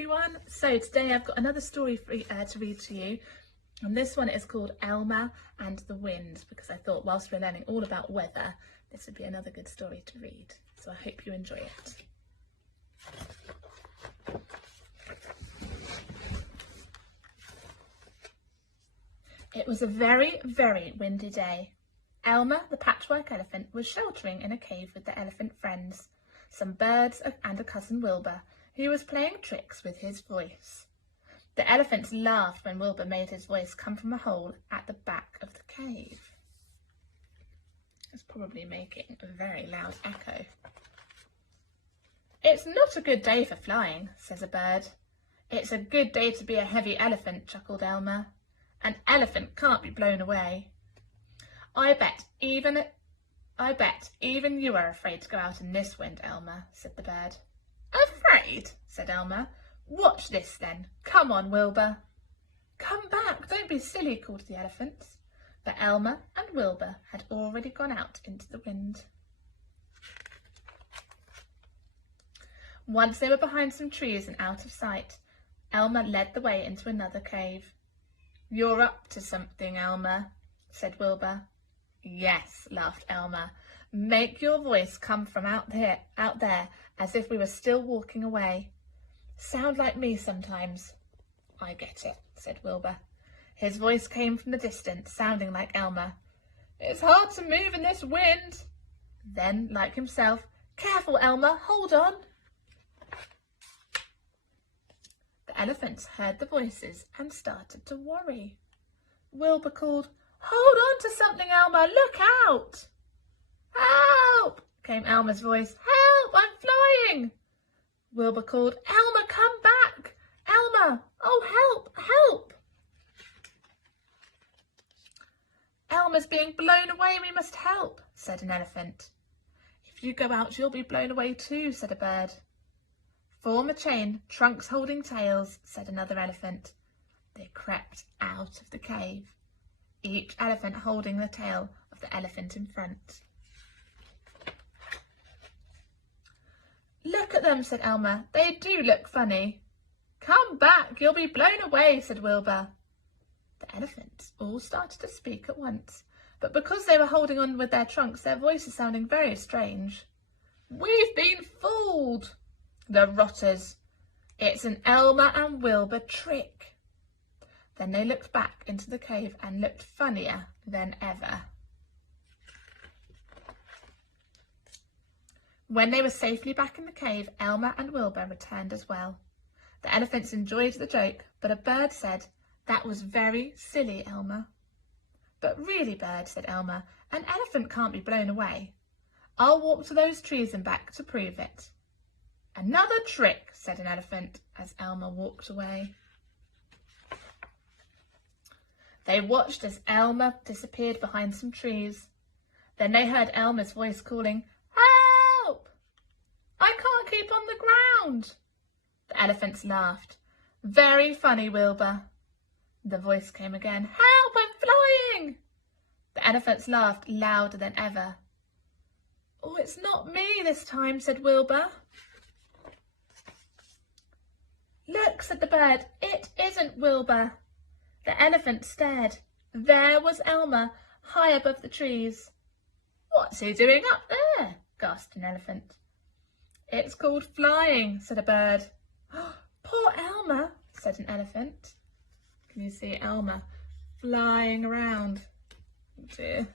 everyone. So today I've got another story to read to you, and this one is called Elmer and the Wind, because I thought whilst we're learning all about weather, this would be another good story to read. So I hope you enjoy it. It was a very, very windy day. Elmer, the patchwork elephant, was sheltering in a cave with the elephant friends, some birds and a cousin Wilbur, who was playing tricks with his voice. The elephants laughed when Wilbur made his voice come from a hole at the back of the cave. It's probably making a very loud echo. "It's not a good day for flying," says a bird. "It's a good day to be a heavy elephant," chuckled Elmer. "An elephant can't be blown away." I bet even you are afraid to go out in this wind, Elmer," said the bird. "Afraid?" said Elmer. "Watch this then. Come on, Wilbur." "Come back, don't be silly," called the elephants. But Elmer and Wilbur had already gone out into the wind. Once they were behind some trees and out of sight, Elmer led the way into another cave. "You're up to something, Elmer," said Wilbur. "Yes," laughed Elmer. "Make your voice come from out there, as if we were still walking away. Sound like me sometimes." "I get it," said Wilbur. His voice came from the distance, sounding like Elmer. "It's hard to move in this wind." Then, like himself, "Careful, Elmer, hold on." The elephants heard the voices and started to worry. Wilbur called, "Hold on to something, Elmer, look out!" "Help!" came Elmer's voice. "Help, I'm flying!" Wilbur called, "Elmer, come back! Elmer, oh help, help!" "Elmer's being blown away, we must help," said an elephant. "If you go out, you'll be blown away too," said a bird. "Form a chain, trunks holding tails," said another elephant. They crept out of the cave, each elephant holding the tail of the elephant in front. "Look at them," said Elmer. "They do look funny." "Come back, you'll be blown away," said Wilbur. The elephants all started to speak at once, but because they were holding on with their trunks, their voices sounding very strange. "We've been fooled. The rotters. It's an Elmer and Wilbur trick." Then they looked back into the cave and looked funnier than ever. When they were safely back in the cave, Elmer and Wilbur returned as well. The elephants enjoyed the joke, but a bird said, "That was very silly, Elmer." "But really, bird," said Elmer, "an elephant can't be blown away. I'll walk to those trees and back to prove it." "Another trick," said an elephant as Elmer walked away. They watched as Elmer disappeared behind some trees. Then they heard Elmer's voice calling, "Help! I can't keep on the ground." The elephants laughed. "Very funny, Wilbur." The voice came again, "Help, I'm flying." The elephants laughed louder than ever. "Oh, it's not me this time," said Wilbur. "Look," said the bird, "it isn't Wilbur." The elephant stared. There was Elmer, high above the trees. "What's he doing up there?" gasped an elephant. "It's called flying," said a bird. "Poor Elmer," said an elephant. Can you see Elmer flying around? Oh dear.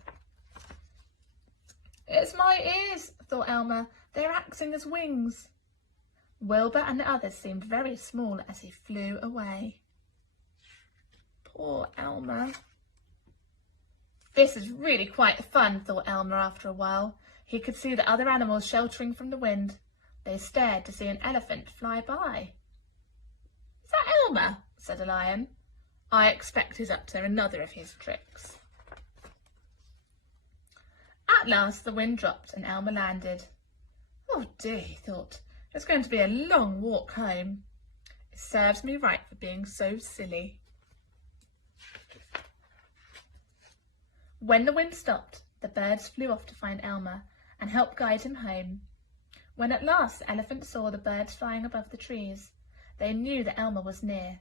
"It's my ears," thought Elmer. "They're acting as wings." Wilbur and the others seemed very small as he flew away. Poor Elmer. "This is really quite fun," thought Elmer after a while. He could see the other animals sheltering from the wind. They stared to see an elephant fly by. "Is that Elmer?" said a lion. "I expect he's up to another of his tricks." At last the wind dropped and Elmer landed. "Oh dear," he thought, "it's going to be a long walk home. It serves me right for being so silly." When the wind stopped, the birds flew off to find Elmer and help guide him home. When at last the elephant saw the birds flying above the trees, They knew that Elmer was near.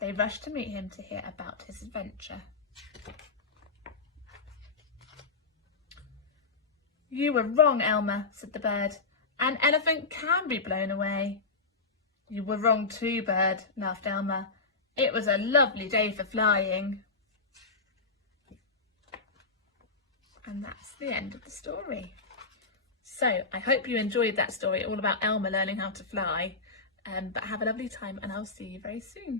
They rushed to meet him to hear about his adventure. "You were wrong, Elmer," said the bird. "An elephant can be blown away." "You were wrong too, bird," laughed Elmer. "It was a lovely day for flying." And that's the end of the story. So I hope you enjoyed that story all about Elmer learning how to fly. But have a lovely time, and I'll see you very soon.